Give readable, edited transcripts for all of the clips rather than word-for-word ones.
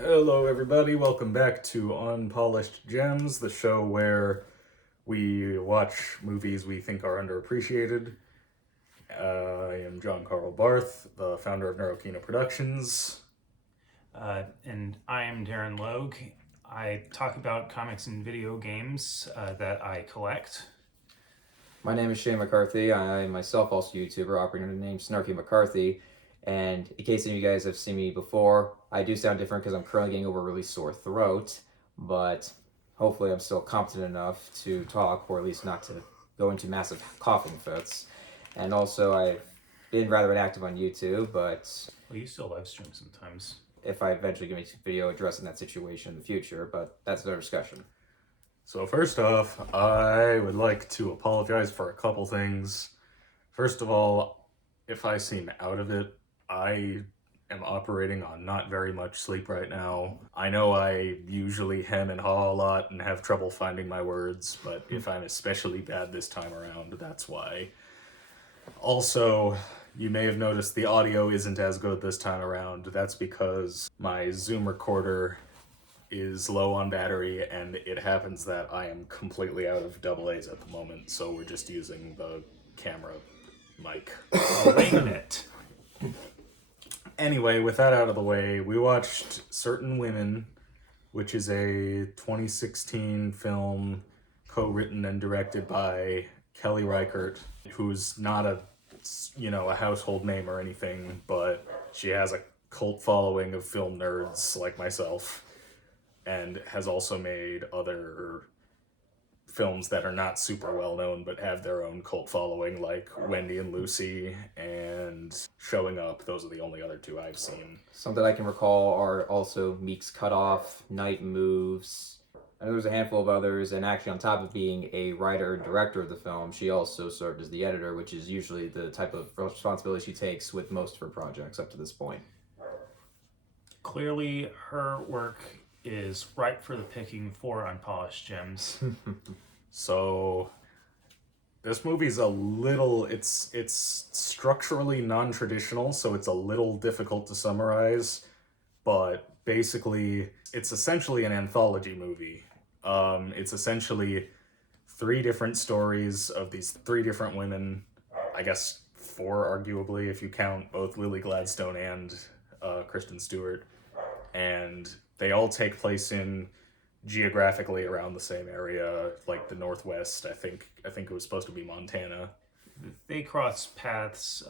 Hello, everybody. Welcome back to Unpolished Gems, the show where we watch movies we think are underappreciated. I am John Carl Barth, the founder of Neurokina Productions. And I am Darren Logue. I talk about comics and video games that I collect. My name is Shane McCarthy. I myself also a YouTuber operating under the name Snarky McCarthy. And in case any of you guys have seen me before, I do sound different because I'm currently getting over a really sore throat, but hopefully I'm still competent enough to talk, or at least not to go into massive coughing fits. And also, I've been rather inactive on YouTube, but Well, you still live stream sometimes. if I eventually make a video addressing that situation in the future, but that's another discussion. So, first off, I would like to apologize for a couple things. First of all, if I seem out of it, I am operating on not very much sleep right now. I know I usually hem and haw a lot and have trouble finding my words, but if I'm especially bad this time around, that's why. Also, you may have noticed the audio isn't as good this time around. That's because my Zoom recorder is low on battery, and it happens that I am completely out of AA's at the moment, so we're just using the camera mic. Winging it. Anyway, with that out of the way, we watched Certain Women, which is a 2016 film co-written and directed by Kelly Reichart, who's not a household name or anything, but she has a cult following of film nerds like myself, and has also made other films that are not super well known but have their own cult following, like Wendy and Lucy and Showing Up. Those are the only other two I've seen. Some that I can recall are also Meek's Cutoff, Night Moves. I know there's a handful of others, and actually on top of being a writer and director of the film, she also served as the editor, which is usually the type of responsibility she takes with most of her projects up to this point. Clearly, her work is ripe for the picking for Unpolished Gems. So this movie's it's structurally non-traditional, so it's a little difficult to summarize, but basically it's essentially an anthology movie. It's essentially three different stories of these three different women, I guess four arguably if you count both Lily Gladstone and Kristen Stewart, and they all take place in geographically around the same area, like the Northwest. I think it was supposed to be Montana. They cross paths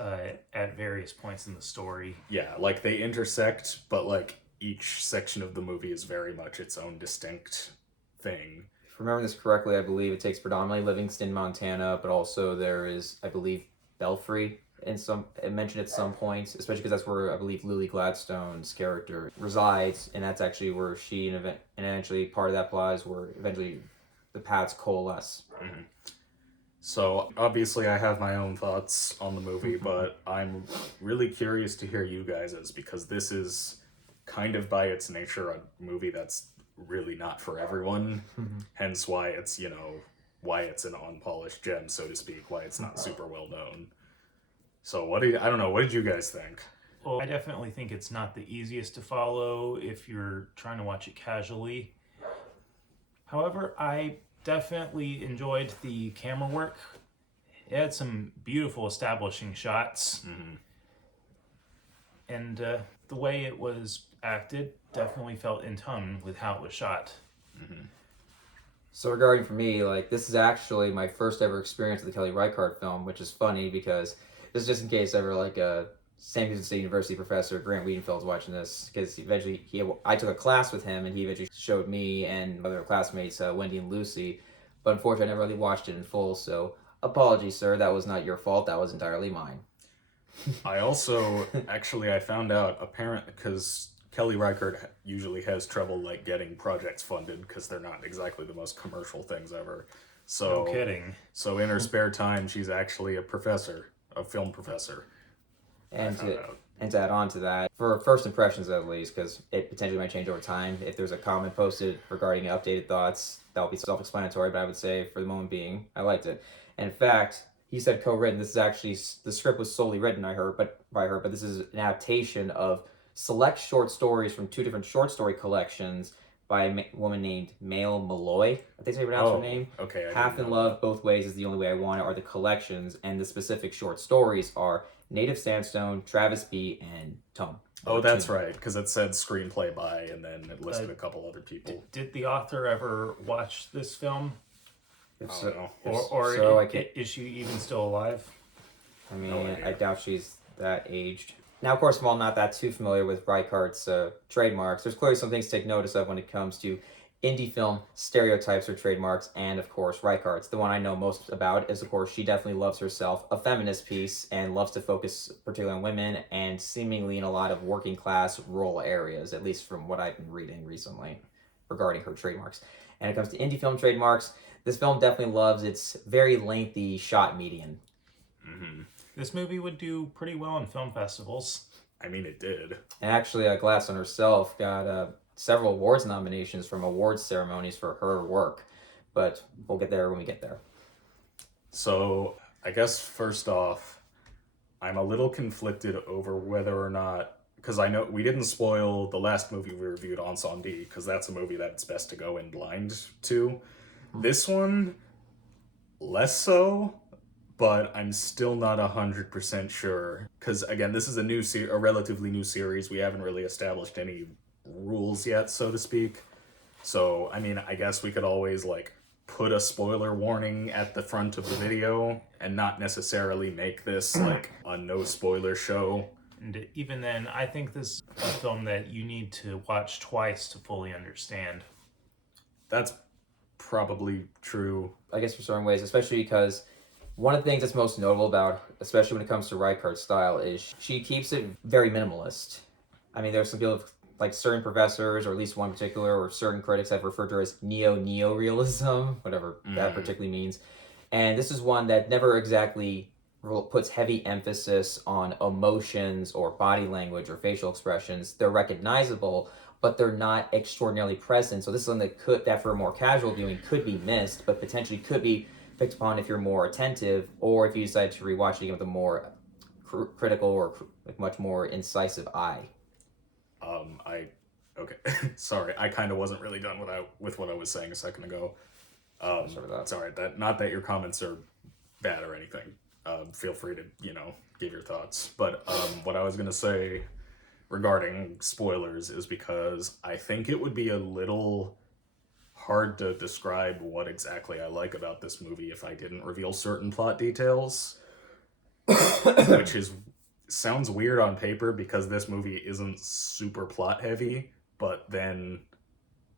at various points in the story. Yeah, like they intersect, but like each section of the movie is very much its own distinct thing. If I remember this correctly, I believe it takes predominantly Livingston, Montana, but also there is, I believe, Belfry mentioned at some point, especially because that's where I believe Lily Gladstone's character resides, and that's actually where she and eventually part of that plot is where eventually the paths coalesce. Mm-hmm. So obviously I have my own thoughts on the movie, but I'm really curious to hear you guys's, because this is kind of by its nature a movie that's really not for everyone. Hence why it's why it's an unpolished gem, so to speak, why it's not super well known. So what did you guys think? Well, I definitely think it's not the easiest to follow if you're trying to watch it casually. However, I definitely enjoyed the camera work. It had some beautiful establishing shots. Mm-hmm. And the way it was acted definitely felt in tone with how it was shot. Mm-hmm. So regarding for me, like, this is actually my first ever experience with the Kelly Reichart film, which is funny because this is just in case ever like a Sam Houston State University professor, Grant Wiedenfeld's watching this, because eventually I took a class with him and he eventually showed me and other classmates Wendy and Lucy, but unfortunately I never really watched it in full, so apologies sir, that was not your fault, that was entirely mine. I also I found out apparently because Kelly Reichart usually has trouble like getting projects funded because they're not exactly the most commercial things ever. So No kidding. So in her spare time, she's actually a film professor. And to add on to that, for first impressions at least, because it potentially might change over time, if there's a comment posted regarding updated thoughts, that'll be self-explanatory, but I would say for the moment being, I liked it. And in fact, he said co-written. This is actually, the script was solely written by her, but this is an adaptation of select short stories from 2 different short story collections by a woman named Mail Malloy. I think that's how you pronounce her name. Okay. Half in Love, Both Ways is the Only Way I Want It are the collections, and the specific short stories are Native Sandstone, Travis B., and Tone. Oh, that's right, because it said screenplay by, and then it listed a couple other people. Did the author ever watch this film? If so, Is she even still alive? I mean, I doubt she's that aged. Now, of course, while I'm not that too familiar with Reichart's trademarks, there's clearly some things to take notice of when it comes to indie film stereotypes or trademarks, and of course, Reichart's. The one I know most about is, of course, she definitely loves herself a feminist piece and loves to focus particularly on women and seemingly in a lot of working class rural areas, at least from what I've been reading recently regarding her trademarks. And when it comes to indie film trademarks, this film definitely loves its very lengthy shot median. Mm-hmm. This movie would do pretty well in film festivals. I mean, it did. And actually, Gladstone herself got several awards nominations from awards ceremonies for her work. But we'll get there when we get there. So, I guess first off, I'm a little conflicted over whether or not, because I know we didn't spoil the last movie we reviewed, Ensemble, because that's a movie that it's best to go in blind to. This one, less so, but I'm still not 100% sure. Because, again, this is a relatively new series. We haven't really established any rules yet, so to speak. So, I mean, I guess we could always, put a spoiler warning at the front of the video and not necessarily make this, a no-spoiler show. And even then, I think this is a film that you need to watch twice to fully understand. That's probably true. I guess for certain ways, especially because one of the things that's most notable about, especially when it comes to Reichart's style, is she keeps it very minimalist. I mean, there's some people, like certain professors, or at least one particular, or certain critics have referred to her as neo-realism, whatever that particularly means. And this is one that never exactly puts heavy emphasis on emotions or body language or facial expressions. They're recognizable, but they're not extraordinarily present. So this is one that for a more casual viewing could be missed, but potentially could be picked upon if you're more attentive, or if you decide to rewatch it again with a more critical or much more incisive eye. Okay, sorry, I kind of wasn't really done with what I was saying a second ago. Sorry, not that your comments are bad or anything. Feel free to, give your thoughts. But what I was going to say regarding spoilers is because I think it would be a little hard to describe what exactly I like about this movie if I didn't reveal certain plot details, which sounds weird on paper because this movie isn't super plot heavy, but then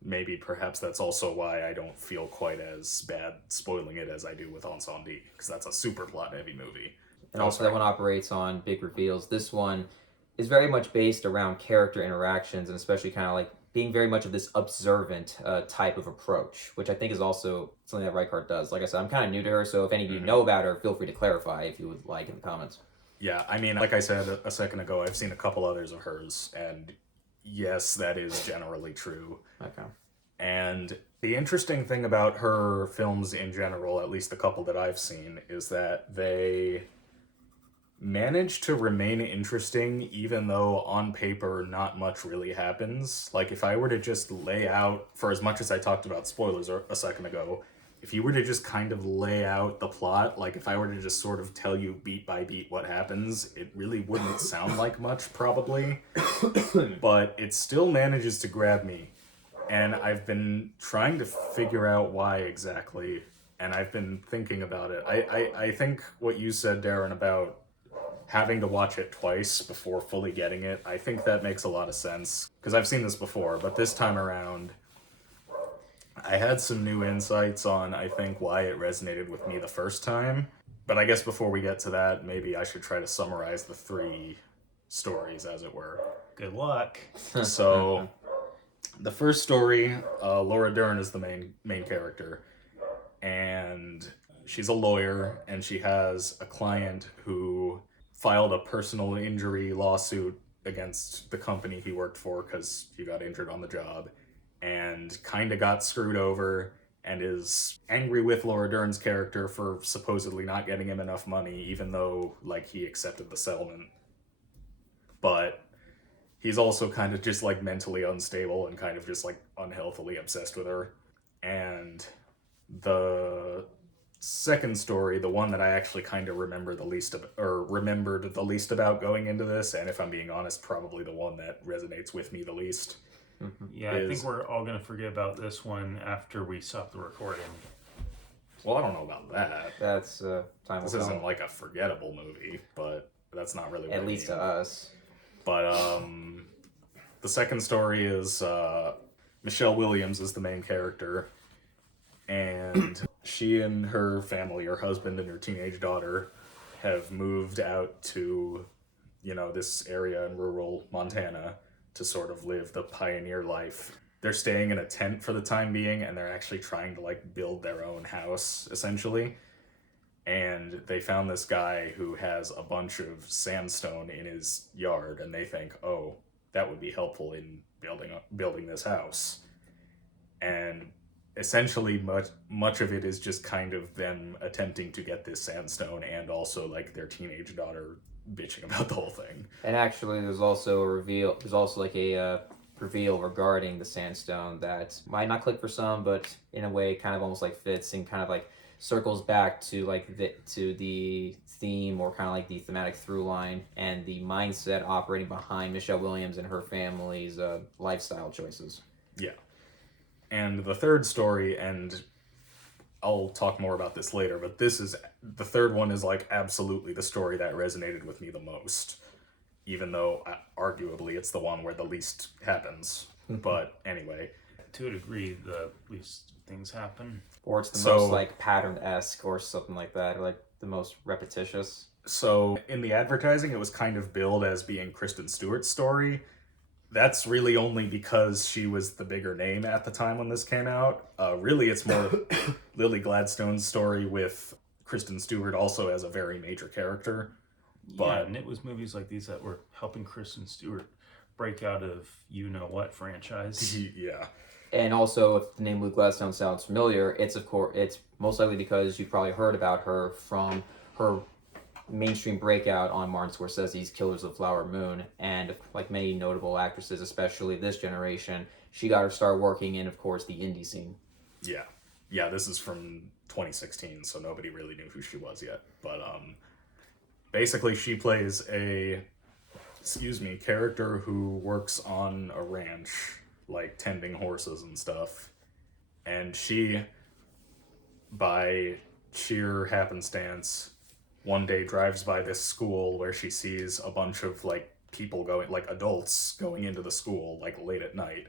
maybe perhaps that's also why I don't feel quite as bad spoiling it as I do with Ensemble, because that's a super plot heavy movie. And also that one operates on big reveals. This one is very much based around character interactions, and especially kind of like being very much of this observant type of approach, which I think is also something that Reichart does. Like I said, I'm kind of new to her, so if any of you know about her, feel free to clarify if you would like in the comments. Yeah, I mean, like I said a second ago, I've seen a couple others of hers, and yes, that is generally true. Okay. And the interesting thing about her films in general, at least the couple that I've seen, is that they manage to remain interesting even though on paper not much really happens. Like if I were to just lay out, for as much as I talked about spoilers a second ago, if you were to just kind of lay out the plot, like if I were to just sort of tell you beat by beat what happens, it really wouldn't sound like much probably, but it still manages to grab me. And I've been trying to figure out why exactly, and I've been thinking about it. I think what you said, Darren, about having to watch it twice before fully getting it, I think that makes a lot of sense. Because I've seen this before, but this time around, I had some new insights on, I think, why it resonated with me the first time. But I guess before we get to that, maybe I should try to summarize the three stories, as it were. Good luck. So, the first story, Laura Dern is the main character. And she's a lawyer, and she has a client who filed a personal injury lawsuit against the company he worked for because he got injured on the job and kind of got screwed over and is angry with Laura Dern's character for supposedly not getting him enough money, even though, he accepted the settlement. But he's also kind of just like mentally unstable and kind of just like unhealthily obsessed with her. And the second story, the one that I actually kind of remembered the least about going into this, and if I'm being honest, probably the one that resonates with me the least. Yeah, I think we're all going to forget about this one after we stop the recording. Well, I don't know about that. That's time. This isn't like a forgettable movie, but that's not really what at least to us. But the second story is Michelle Williams is the main character, and she and her family, her husband and her teenage daughter, have moved out to, this area in rural Montana to sort of live the pioneer life. They're staying in a tent for the time being, and they're actually trying to like build their own house, essentially. And they found this guy who has a bunch of sandstone in his yard, and they think, oh, that would be helpful in building this house. And essentially much of it is just kind of them attempting to get this sandstone, and also like their teenage daughter bitching about the whole thing. And actually, there's also a reveal. There's also like a reveal regarding the sandstone that might not click for some, but in a way, kind of almost like fits and kind of like circles back to like the theme, or kind of like the thematic through line and the mindset operating behind Michelle Williams and her family's lifestyle choices. Yeah. And the third story, and I'll talk more about this later, but the third one is like absolutely the story that resonated with me the most, even though arguably it's the one where the least happens. But anyway. To a degree, the least things happen. Or it's the most like pattern-esque or something like that, or like the most repetitious. So in the advertising, it was kind of billed as being Kristen Stewart's story. That's really only because she was the bigger name at the time when this came out. Really, it's more Lily Gladstone's story, with Kristen Stewart also as a very major character. But and it was movies like these that were helping Kristen Stewart break out of you-know-what franchise. Yeah. And also, if the name Lily Gladstone sounds familiar, it's most likely because you probably heard about her from her mainstream breakout on Martin Scorsese's Killers of the Flower Moon, and like many notable actresses, especially this generation, she got her start working in, of course, the indie scene. Yeah, this is from 2016, so nobody really knew who she was yet. But basically, she plays a character who works on a ranch, like tending horses and stuff, and she, by sheer happenstance, one day drives by this school where she sees a bunch of like people going, like adults going into the school like late at night,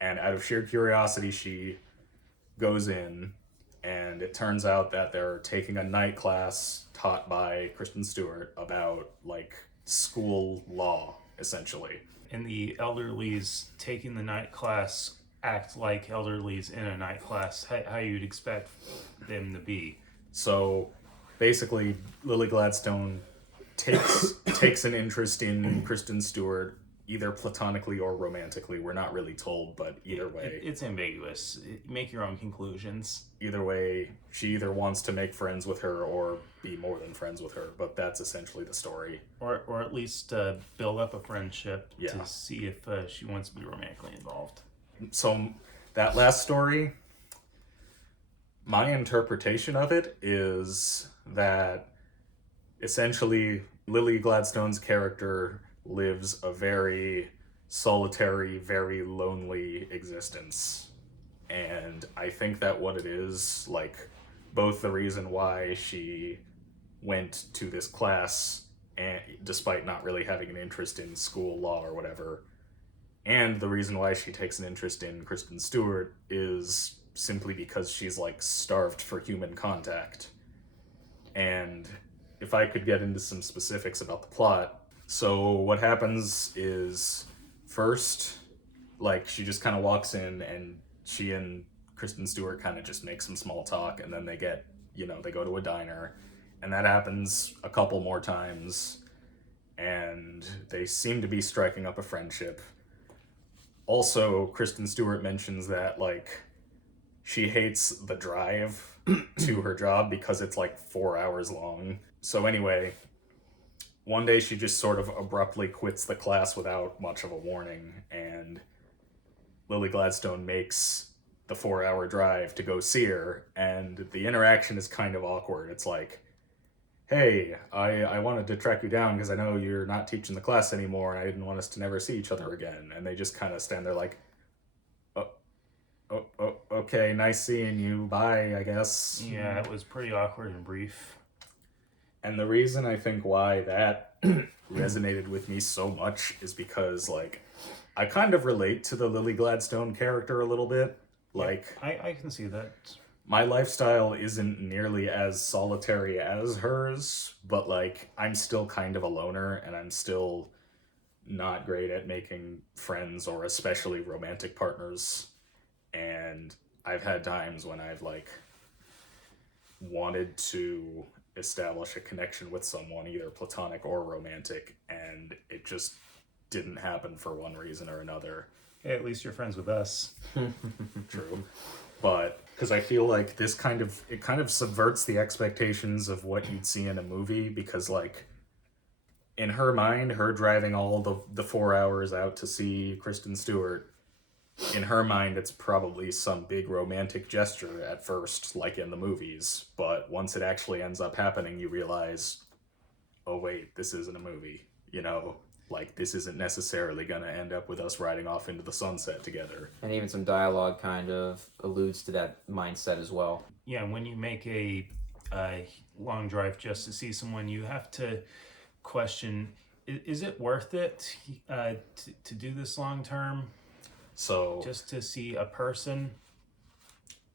and out of sheer curiosity she goes in, and it turns out that they're taking a night class taught by Kristen Stewart about like school law, essentially. And the elderlies taking the night class act like elderlies in a night class, how you'd expect them to be. So basically, Lily Gladstone takes an interest in Kristen Stewart, either platonically or romantically. We're not really told, but either way. It's ambiguous. Make your own conclusions. Either way, she either wants to make friends with her or be more than friends with her, but that's essentially the story. Or at least build up a friendship Yeah. to see if she wants to be romantically involved. So that last story, my interpretation of it is that essentially Lily Gladstone's character lives a very solitary, very lonely existence. And I think that what it is, like, both the reason why she went to this class, and despite not really having an interest in school law or whatever, and the reason why she takes an interest in Kristen Stewart is simply because she's like starved for human contact. And if I could get into some specifics about the plot, so what happens is, first, like, she just kind of walks in, and she and Kristen Stewart kind of just make some small talk, and then they they go to a diner, and that happens a couple more times, and they seem to be striking up a friendship. Also, Kristen Stewart mentions that, like, she hates the drive to her job because it's like 4 hours long. So anyway, one day she just sort of abruptly quits the class without much of a warning, and Lily Gladstone makes the 4 hour drive to go see her, and the interaction is kind of awkward. It's like, hey, I wanted to track you down because I know you're not teaching the class anymore and I didn't want us to never see each other again. And they just kind of stand there like, oh, okay, nice seeing you, bye, I guess. Yeah, it was pretty awkward and brief. And the reason I think why that resonated with me so much is because, like, I kind of relate to the Lily Gladstone character a little bit. Like, I can see that. my lifestyle isn't nearly as solitary as hers, but, like, I'm still kind of a loner, and I'm still not great at making friends or especially romantic partners. And I've had times when I've, like, wanted to establish a connection with someone, either platonic or romantic, and it just didn't happen for one reason or another. Hey, at least you're friends with us. True. But because I feel like this kind of subverts the expectations of what you'd see in a movie, because, like, in her mind, her driving all the 4 hours out to see Kristen Stewart, in her mind it's probably some big romantic gesture at first, like in the movies, but once it actually ends up happening, you realize, oh wait, this isn't a movie, you know? Like, this isn't necessarily gonna end up with us riding off into the sunset together. And even some dialogue kind of alludes to that mindset as well. Yeah, when you make a long drive just to see someone, you have to question, is it worth it to do this long term? So, Just to see a person?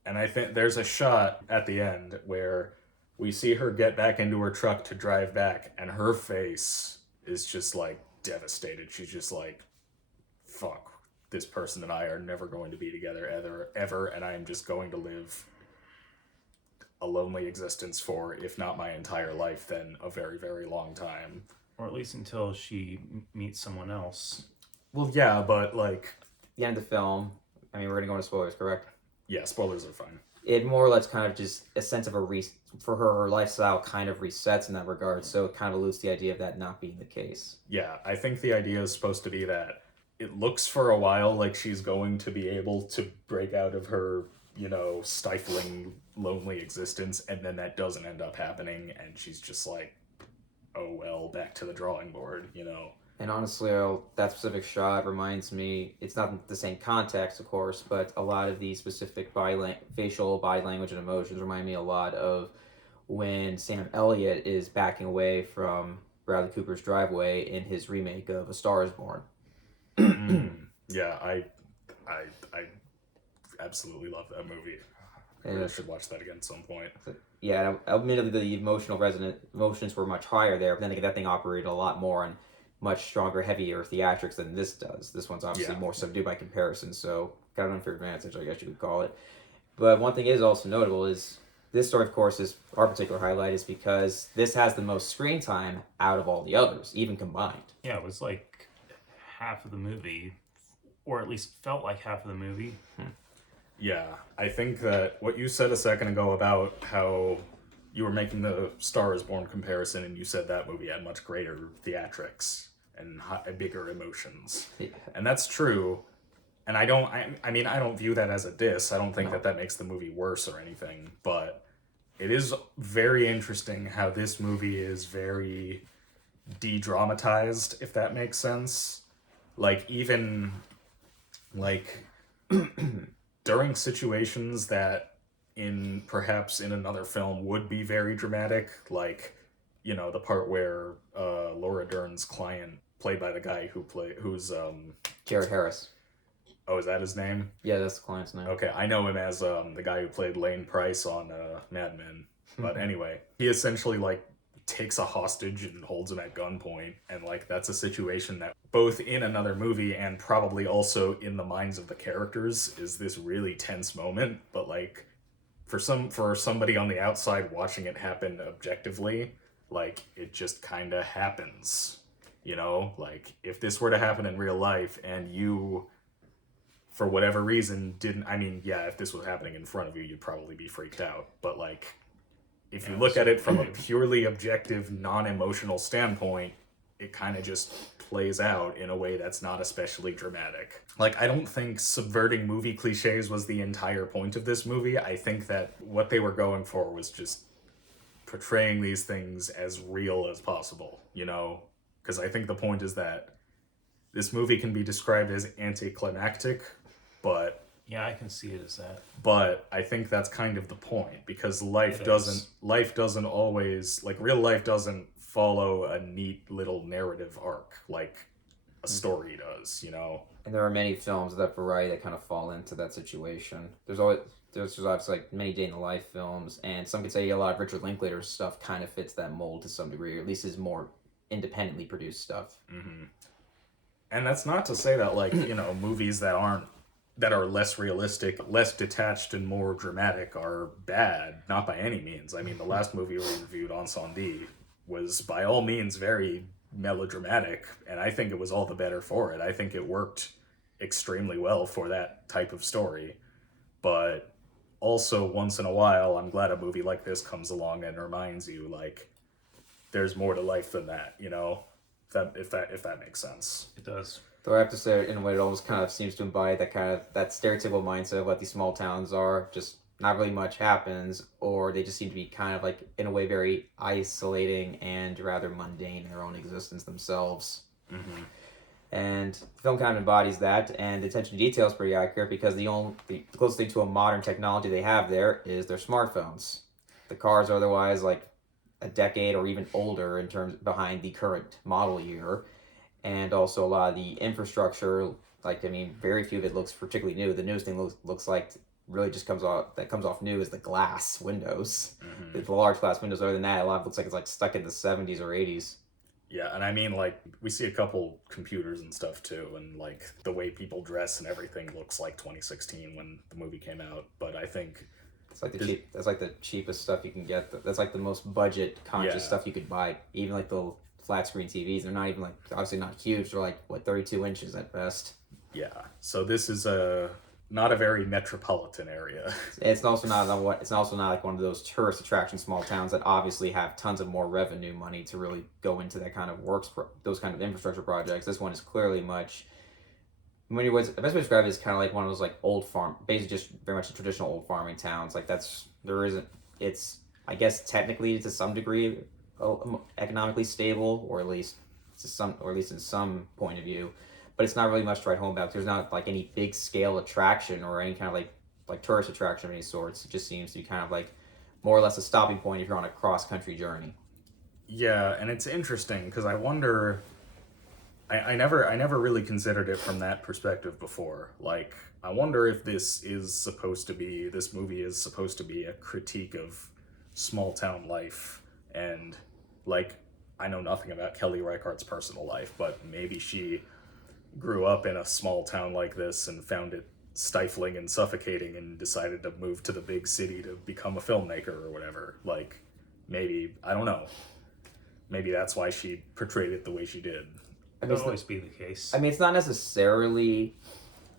and I think there's a shot at the end where we see her get back into her truck to drive back, and her face is just, like, devastated. She's just like, fuck, this person and I are never going to be together ever, and I am just going to live a lonely existence for, if not my entire life, then a very, very long time. Or at least until she meets someone else. Well, yeah, but, like, The end of the film, I mean, we're going to go into spoilers, correct? yeah, spoilers are fine. It more or less kind of just a sense of for her lifestyle kind of resets in that regard, so it kind of alludes to the idea of that not being the case. Yeah, I think the idea is supposed to be that it looks for a while like she's going to be able to break out of her, you know, stifling, lonely existence, and then that doesn't end up happening, and she's just like, oh well, back to the drawing board, you know? And honestly, that specific shot reminds me, it's not the same context, of course, but a lot of these specific facial body language and emotions remind me a lot of when Sam Elliott is backing away from Bradley Cooper's driveway in his remake of A Star is Born. Yeah, I absolutely love that movie. I should watch that again at some point. Yeah, admittedly, the emotions were much higher there, but then again, that thing operated a lot more on much stronger, heavier theatrics than this does. This one's obviously more subdued by comparison, so got an unfair advantage, I guess you could call it. But one thing is also notable is this story, of course, is our particular highlight is because this has the most screen time out of all the others, even combined. Yeah, it was like half of the movie, or at least felt like half of the movie. Yeah, I think that what you said a second ago about how you were making the Star is Born comparison, and you said that movie had much greater theatrics and bigger emotions. Yeah. And that's true. And I don't view that as a diss. I don't think that makes the movie worse or anything. But it is very interesting how this movie is very de-dramatized, if that makes sense. Like, even, like, during situations that perhaps in another film would be very dramatic, like, you know, the part where Laura Dern's client, played by the guy who's Jared Harris. Oh, is that his name? Yeah, that's the client's name. Okay, I know him as the guy who played Lane Price on Mad Men. But anyway, he essentially, like, takes a hostage and holds him at gunpoint, and, like, that's a situation that both in another movie and probably also in the minds of the characters is this really tense moment, but, like, for somebody on the outside watching it happen objectively, like, it just kind of happens, you know? Like, if this were to happen in real life and you, for whatever reason, if this was happening in front of you, you'd probably be freaked out, but, like, if you look at it from a purely objective, non-emotional standpoint, it kind of just plays out in a way that's not especially dramatic. Like, I don't think subverting movie cliches was the entire point of this movie. I think that what they were going for was just portraying these things as real as possible, you know? Because I think the point is that this movie can be described as anticlimactic, but Yeah, I can see it as that. I think that's kind of the point, because life It doesn't always, like, real life doesn't follow a neat little narrative arc like a story does, you know? And there are many films of that variety that kind of fall into that situation. There's obviously like many day in the life films, and some could say a lot of Richard Linklater's stuff kind of fits that mold to some degree, or at least his more independently produced stuff. Mm-hmm. And that's not to say that, like, you know, movies that are less realistic, less detached, and more dramatic are bad. Not by any means. I mean, the last movie we reviewed, Ensemble, was by all means very melodramatic, and I think it was all the better for it. I think it worked extremely well for that type of story. But also, once in a while, I'm glad a movie like this comes along and reminds you, like, there's more to life than that, you know? If that makes sense. It does. Though I have to say, in a way, it almost kind of seems to embody that stereotypical mindset of what these small towns are. Just not really much happens, or they just seem to be kind of like, in a way, very isolating and rather mundane in their own existence themselves. Mm-hmm. And the film kind of embodies that, and the attention to detail is pretty accurate, because the closest thing to a modern technology they have there is their smartphones. The cars are otherwise like a decade or even older in terms behind the current model year, and also a lot of the infrastructure, like, I mean, very few of it looks particularly new. The newest thing looks like really just comes off new is the glass windows. Mm-hmm. The large glass windows. Other than that, a lot of it looks like it's like stuck in the 70s or 80s. Yeah, and I mean, like, we see a couple computers and stuff too, and like the way people dress and everything looks like 2016 when the movie came out. But I think it's like that's like the cheapest stuff you can get. That's like the most budget conscious stuff you could buy. Even like the flat screen TVs, they're not even like, obviously not huge. They're like, what, 32 inches at best. Yeah. So this is not a very metropolitan area. It's also not like one of those tourist attraction small towns that obviously have tons of more revenue money to really go into that kind of those kind of infrastructure projects. This one is clearly much. The best way to describe it is kind of like one of those like old farm, basically just very much a traditional old farming towns. Like it's, I guess, technically to some degree economically stable, or at least in some point of view. But it's not really much to write home about. There's not like any big scale attraction or any kind of like tourist attraction of any sorts. It just seems to be kind of like more or less a stopping point if you're on a cross country journey. Yeah, and it's interesting because I wonder. I never really considered it from that perspective before. Like, I wonder if this movie is supposed to be a critique of small town life, and like, I know nothing about Kelly Reichardt's personal life, but maybe she grew up in a small town like this and found it stifling and suffocating and decided to move to the big city to become a filmmaker or whatever. Like, maybe, I don't know. Maybe that's why she portrayed it the way she did. That'll always be the case. I mean, it's not necessarily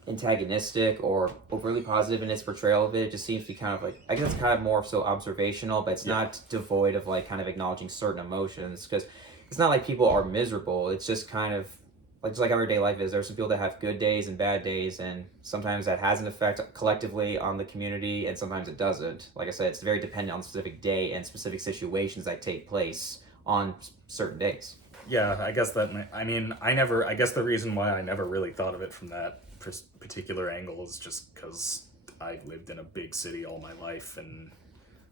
antagonistic or overly positive in its portrayal of it. It just seems to be kind of like, I guess it's kind of more so observational, but it's not devoid of like kind of acknowledging certain emotions, because it's not like people are miserable. It's just kind of like, just like everyday life is. There's some people that have good days and bad days, and sometimes that has an effect collectively on the community, and sometimes it doesn't. Like I said, it's very dependent on the specific day and specific situations that take place on certain days. Yeah, I guess I guess the reason why I never really thought of it from that particular angle is just because I lived in a big city all my life, and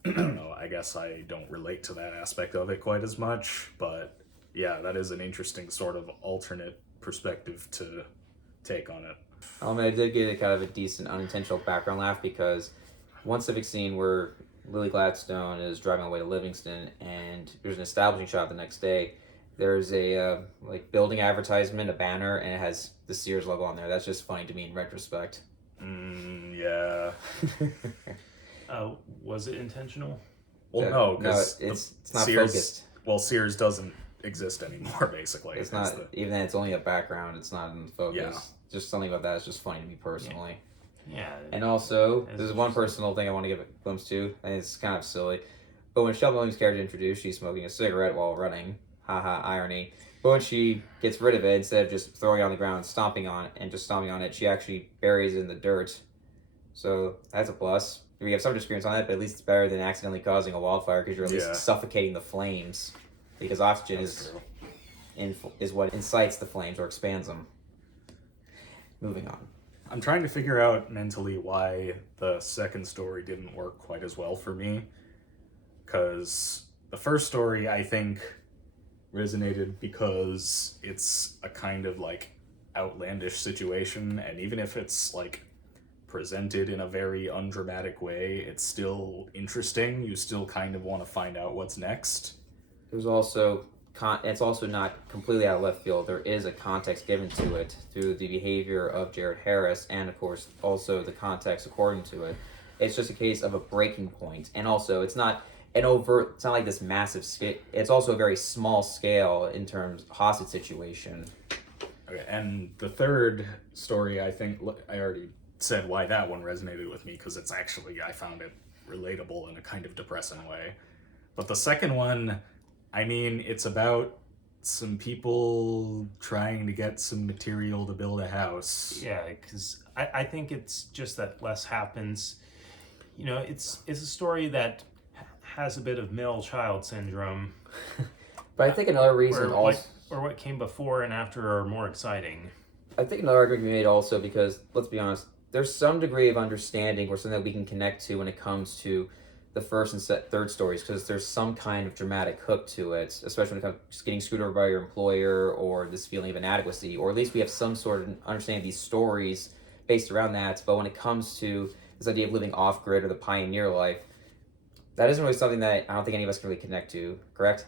I don't know, I guess I don't relate to that aspect of it quite as much, but yeah, that is an interesting sort of alternate perspective to take on it. I did get a kind of a decent unintentional background laugh, because one specific scene where Lily Gladstone is driving away to Livingston, and there's an establishing shot the next day. There's a like building advertisement, a banner, and it has the Sears logo on there. That's just funny to me in retrospect. Yeah. Was it intentional? Well, no, because it's not Sears, focused. Well, Sears doesn't exist anymore, basically. It's not, even then it's only a background, it's not in focus. Yeah. Just something about that is just funny to me personally. Yeah. And also, there's one personal thing I want to give a glimpse to, and it's kind of silly. But when Michelle Williams' character introduced, she's smoking a cigarette while running. haha, irony. But when she gets rid of it, instead of just throwing it on the ground and stomping on it, she actually buries it in the dirt. So that's a plus. We have some disagreements on that, but at least it's better than accidentally causing a wildfire because you're at least suffocating the flames. Because oxygen is what incites the flames or expands them. Moving on. I'm trying to figure out mentally why the second story didn't work quite as well for me. Because the first story, I think, resonated because it's a kind of like outlandish situation, and even if it's like presented in a very undramatic way, it's still interesting. You still kind of want to find out what's next. There's also it's also not completely out of left field. There is a context given to it through the behavior of Jared Harris, and of course also the context according to it. It's just a case of a breaking point, and also it's not an overt. It's not like this massive scale. It's also a very small scale in terms of hostage situation. Okay, and the third story, I think I already said why that one resonated with me, because it's actually, I found it relatable in a kind of depressing way. But the second one, I mean, it's about some people trying to get some material to build a house. Yeah, because I think it's just that less happens. You know, it's a story that has a bit of male-child syndrome. But I think another reason or what came before and after are more exciting. I think another argument can be made also because, let's be honest, there's some degree of understanding or something that we can connect to when it comes to the first and third stories, because there's some kind of dramatic hook to it, especially when it comes to getting screwed over by your employer or this feeling of inadequacy, or at least we have some sort of understanding of these stories based around that. But when it comes to this idea of living off-grid or the pioneer life, that isn't really something that I don't think any of us can really connect to, correct?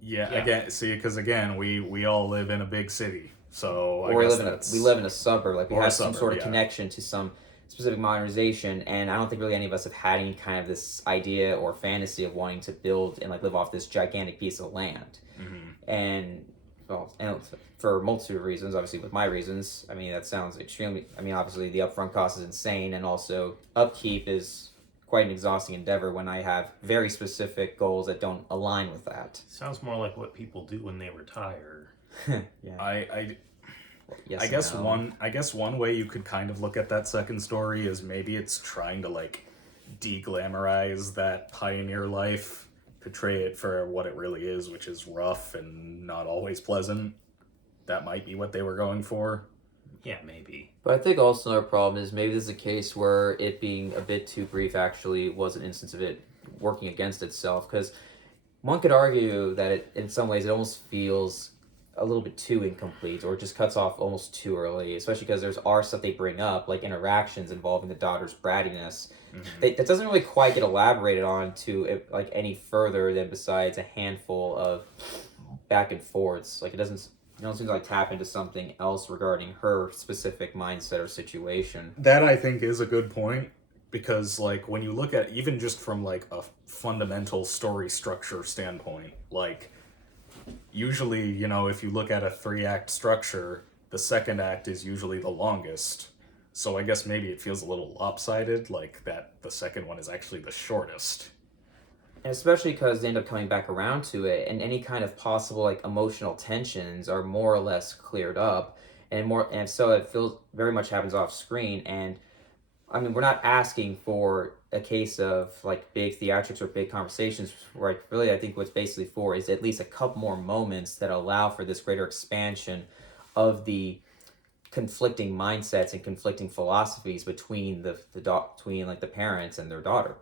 Yeah. Again, see, because again, we all live in a big city, so we live in a suburb, like we have some sort of connection to some specific modernization, and I don't think really any of us have had any kind of this idea or fantasy of wanting to build and like live off this gigantic piece of land. Mm-hmm. And for a multitude of reasons, obviously with my reasons, I mean that sounds extremely. I mean obviously the upfront cost is insane, and also upkeep is quite an exhausting endeavor when I have very specific goals that don't align with that. Sounds more like what people do when they retire. Yeah. Yes, I guess one way you could kind of look at that second story is maybe it's trying to like de-glamorize that pioneer life, portray it for what it really is, which is rough and not always pleasant. That might be what they were going for. Yeah, maybe. But I think also another problem is maybe this is a case where it being a bit too brief actually was an instance of it working against itself, because one could argue that it, in some ways, it almost feels a little bit too incomplete, or it just cuts off almost too early, especially because there's stuff they bring up, like interactions involving the daughter's brattiness. Mm-hmm. That doesn't really quite get elaborated on to like any further than besides a handful of back and forths. Like it doesn't seem to like tap into something else regarding her specific mindset or situation. That I think is a good point, because like when you look at even just from like a fundamental story structure standpoint, like usually, you know, if you look at a 3-act structure, the second act is usually the longest. So I guess maybe it feels a little lopsided, like that the second one is actually the shortest. And especially because they end up coming back around to it, and any kind of possible like emotional tensions are more or less cleared up, and so it feels very much happens off screen. And I mean, we're not asking for a case of like big theatrics or big conversations. Right? Really, I think what's basically for is at least a couple more moments that allow for this greater expansion of the conflicting mindsets and conflicting philosophies between between like the parents and their daughter.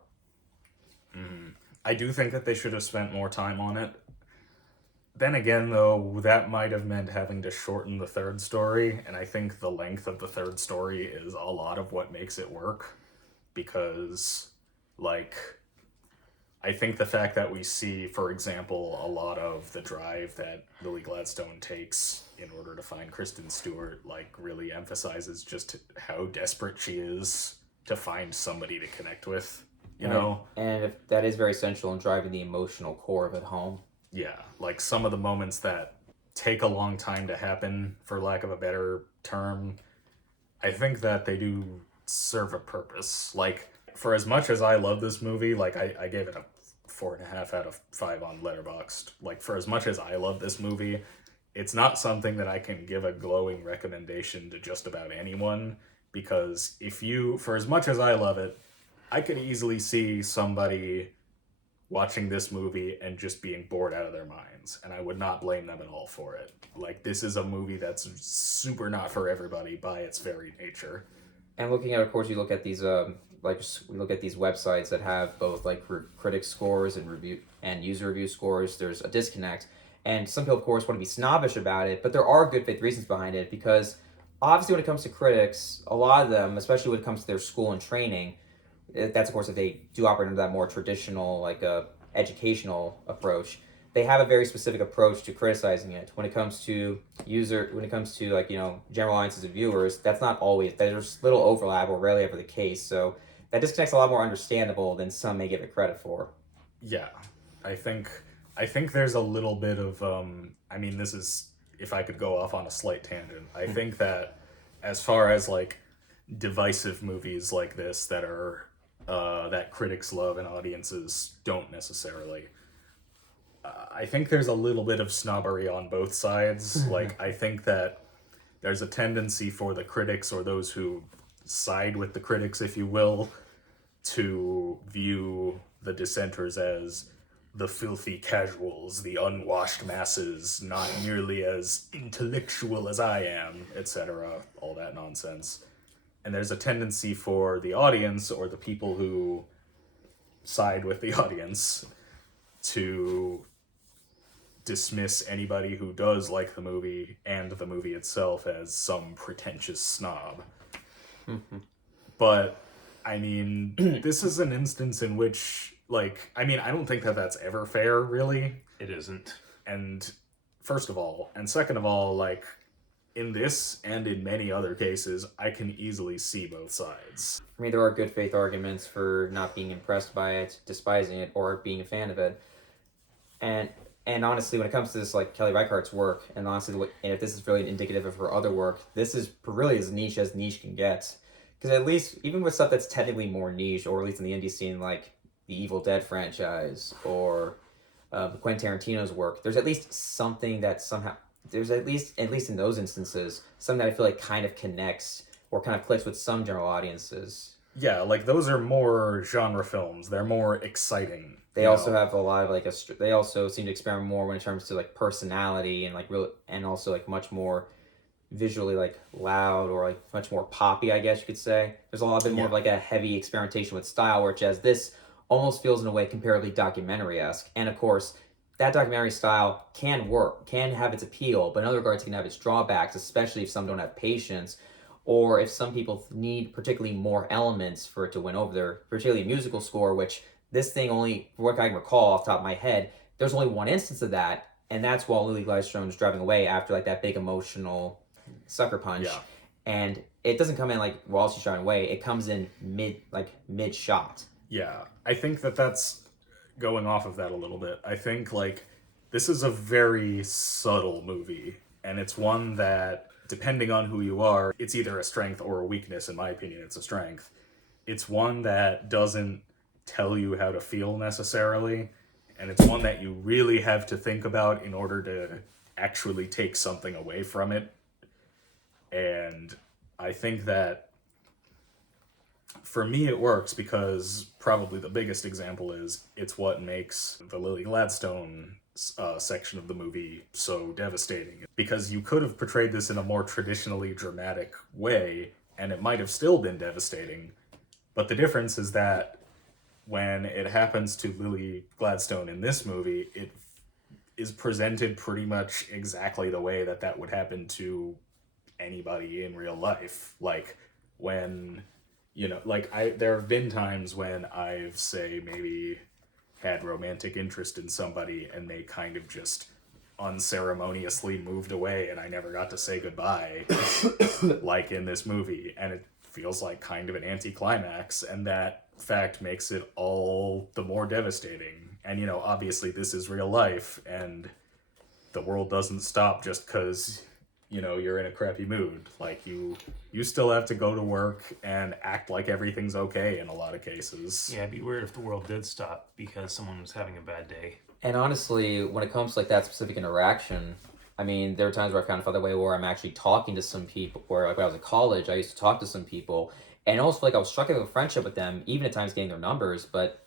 Mm. I do think that they should have spent more time on it. Then again, though, that might have meant having to shorten the third story, and I think the length of the third story is a lot of what makes it work, because, like, I think the fact that we see, for example, a lot of the drive that Lily Gladstone takes in order to find Kristen Stewart, like, really emphasizes just how desperate she is to find somebody to connect with, you know? And if that is very essential in driving the emotional core of it home. Yeah, like some of the moments that take a long time to happen, for lack of a better term, I think that they do serve a purpose. Like, for as much as I love this movie, like, I gave it a 4.5 out of 5 on Letterboxd. Like, for as much as I love this movie, it's not something that I can give a glowing recommendation to just about anyone, because for as much as I love it, I could easily see somebody watching this movie and just being bored out of their minds, and I would not blame them at all for it. Like, this is a movie that's super not for everybody by its very nature. And looking at, of course, you look at these we look at these websites that have both like critic scores and review and user review scores. There's a disconnect, and some people, of course, want to be snobbish about it, but there are good faith reasons behind it, because obviously when it comes to critics, a lot of them, especially when it comes to their school and training, that's of course if they do operate under that more traditional educational approach, they have a very specific approach to criticizing it. When it comes to general audiences of viewers, that's not always, there's little overlap or rarely ever the case. So that disconnect's a lot more understandable than some may give it credit for. Yeah, I think there's a little bit of this is, if I could go off on a slight tangent, I think that as far as like divisive movies like this that are that critics love and audiences don't necessarily, I think there's a little bit of snobbery on both sides. Like, I think that there's a tendency for the critics, or those who side with the critics, if you will, to view the dissenters as the filthy casuals, the unwashed masses, not nearly as intellectual as I am, etc., all that nonsense. And there's a tendency for the audience, or the people who side with the audience, to dismiss anybody who does like the movie and the movie itself as some pretentious snob. But, I mean, this is an instance in which, I don't think that that's ever fair, really. It isn't. And first of all, and second of all, in this and in many other cases, I can easily see both sides. I mean, there are good faith arguments for not being impressed by it, despising it, or being a fan of it. And honestly, when it comes to this, Kelly Reichardt's work, and honestly, and if this is really indicative of her other work, this is really as niche can get. Because at least, even with stuff that's technically more niche, or at least in the indie scene, like the Evil Dead franchise, or Quentin Tarantino's work, there's at least something that somehow, there's at least in those instances, something that I feel like kind of connects, or kind of clicks with some general audiences. Yeah, those are more genre films. They're more exciting. They also have a lot of they also seem to experiment more when it comes to personality and and also much more visually loud, or much more poppy, I guess you could say. There's a lot bit more of a heavy experimentation with style, whereas this almost feels in a way comparably documentary-esque. And of course, that documentary style can work, can have its appeal, but in other regards it can have its drawbacks, especially if some don't have patience, or if some people need particularly more elements for it to win over their, particularly musical score, which this thing only, for what I can recall off the top of my head, there's only one instance of that, and that's while Lily Gladstone's driving away after that big emotional sucker punch. Yeah. And it doesn't come in while she's driving away, it comes in mid shot. Yeah, I think that's going off of that a little bit. I think this is a very subtle movie, and it's one that, depending on who you are, it's either a strength or a weakness. In my opinion, it's a strength. It's one that doesn't tell you how to feel necessarily, and it's one that you really have to think about in order to actually take something away from it. And I think that for me it works because probably the biggest example is it's what makes the Lily Gladstone section of the movie so devastating. Because you could have portrayed this in a more traditionally dramatic way, and it might have still been devastating. But the difference is that when it happens to Lily Gladstone in this movie, it is presented pretty much exactly the way that would happen to anybody in real life. When, there have been times when I've, say, maybe had romantic interest in somebody and they kind of just unceremoniously moved away and I never got to say goodbye, like in this movie, and it feels like kind of an anticlimax, and that fact makes it all the more devastating. And obviously this is real life, and the world doesn't stop just because you're in a crappy mood. Like you still have to go to work and act like everything's okay in a lot of cases. Yeah, it'd be weird if the world did stop because someone was having a bad day. And honestly, when it comes to like that specific interaction, I mean, there are times where I kind of felt that way where I'm actually talking to some people. Where like when I was in college, I used to talk to some people, and almost like I was striking a friendship with them, even at times getting their numbers. But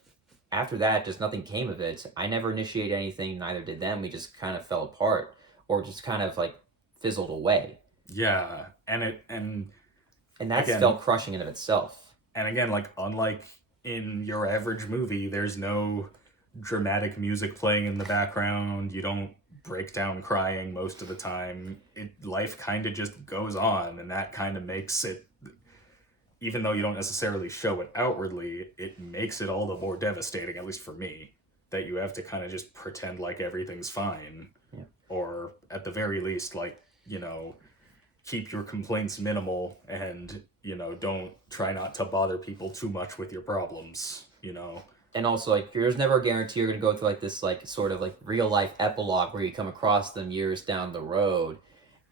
after that, just nothing came of it. I never initiated anything, neither did them. We just kind of fell apart, or just kind of like fizzled away. Yeah, and that's again, felt crushing in of itself. And again, like unlike in your average movie, there's no dramatic music playing in the background. You don't break down crying most of the time. Life kind of just goes on, and that kind of makes it, even though you don't necessarily show it outwardly, it makes it all the more devastating, at least for me, that you have to kind of just pretend like everything's fine. Yeah. Or at the very least, like, keep your complaints minimal and, don't try not to bother people too much with your problems, And also, like, there's never a guarantee you're going to go through, like, this, like, sort of, like, real-life epilogue where you come across them years down the road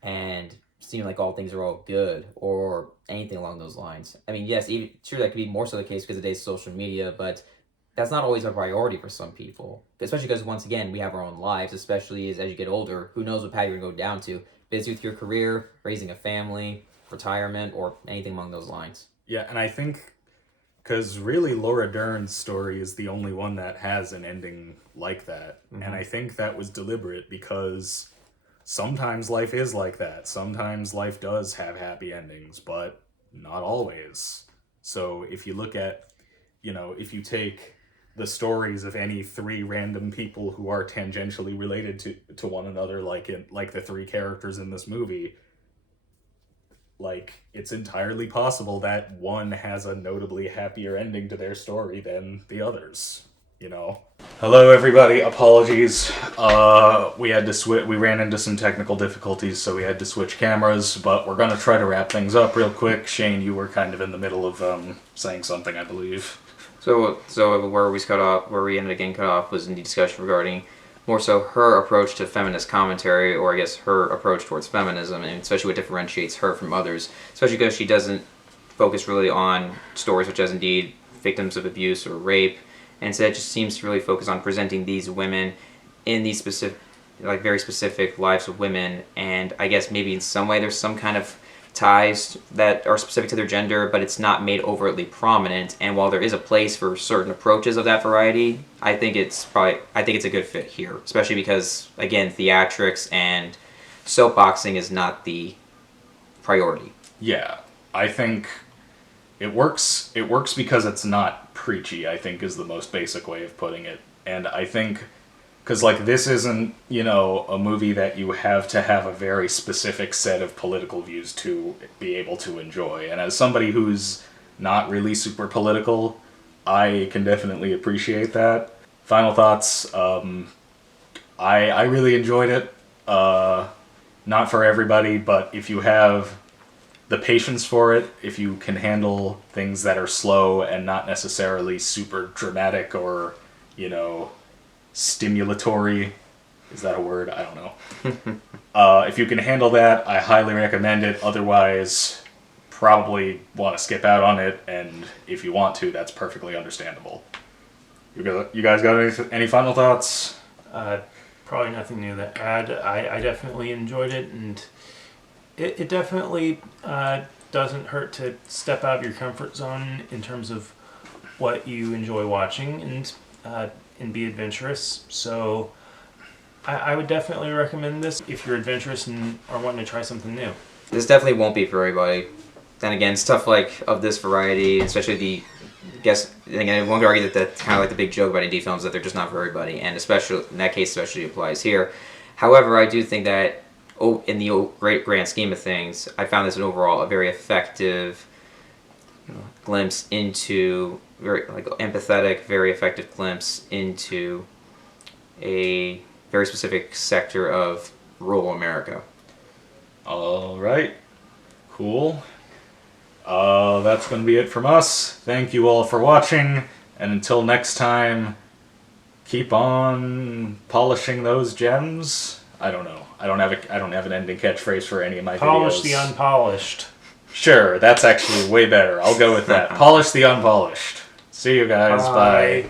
and seem like all things are all good or anything along those lines. I mean, yes, sure, that could be more so the case because of today's social media, but that's not always a priority for some people. Especially because, once again, we have our own lives, especially as you get older. Who knows what path you're going to go down to. Busy with your career, raising a family, retirement, or anything along those lines. Yeah, and I think... because really, Laura Dern's story is the only one that has an ending like that. Mm-hmm. And I think that was deliberate because sometimes life is like that. Sometimes life does have happy endings, but not always. So if you look at, if you take the stories of any three random people who are tangentially related to one another, like the three characters in this movie, like, it's entirely possible that one has a notably happier ending to their story than the others, Hello, everybody. Apologies. We ran into some technical difficulties, so we had to switch cameras, but we're going to try to wrap things up real quick. Shane, you were kind of in the middle of saying something, I believe. So where we ended up getting cut off was in the discussion regarding more so her approach to feminist commentary, or I guess her approach towards feminism, and especially what differentiates her from others, especially because she doesn't focus really on stories such as indeed victims of abuse or rape, and instead just seems to really focus on presenting these women in these specific, like very specific lives of women, and I guess maybe in some way there's some kind of ties that are specific to their gender, but it's not made overtly prominent. And while there is a place for certain approaches of that variety, I think it's a good fit here, especially because, again, theatrics and soapboxing is not the priority. Yeah, I think it works. It works because it's not preachy, I think, is the most basic way of putting it. And I think, because, like, this isn't, a movie that you have to have a very specific set of political views to be able to enjoy. And as somebody who's not really super political, I can definitely appreciate that. Final thoughts, I really enjoyed it. Not for everybody, but if you have the patience for it, if you can handle things that are slow and not necessarily super dramatic or, stimulatory. Is that a word? I don't know. If you can handle that, I highly recommend it. Otherwise, probably want to skip out on it, and if you want to, that's perfectly understandable. You guys got any final thoughts? Probably nothing new to add. I definitely enjoyed it, and it definitely doesn't hurt to step out of your comfort zone in terms of what you enjoy watching, and be adventurous. So I would definitely recommend this if you're adventurous and are wanting to try something new. This definitely won't be for everybody. Then again, stuff like of this variety, especially one could argue that that's kind of like the big joke about indie films, that they're just not for everybody, and especially in that case, especially applies here. However, I do think that in the great grand scheme of things, I found this overall a very effective glimpse into empathetic, very effective glimpse into a very specific sector of rural America. All right. Cool. That's going to be it from us. Thank you all for watching, and until next time, keep on polishing those gems. I don't know. I don't have an ending catchphrase for any of my Polish videos. the unpolished. Sure, that's actually way better. I'll go with that. Polish the unpolished. See you guys. Bye.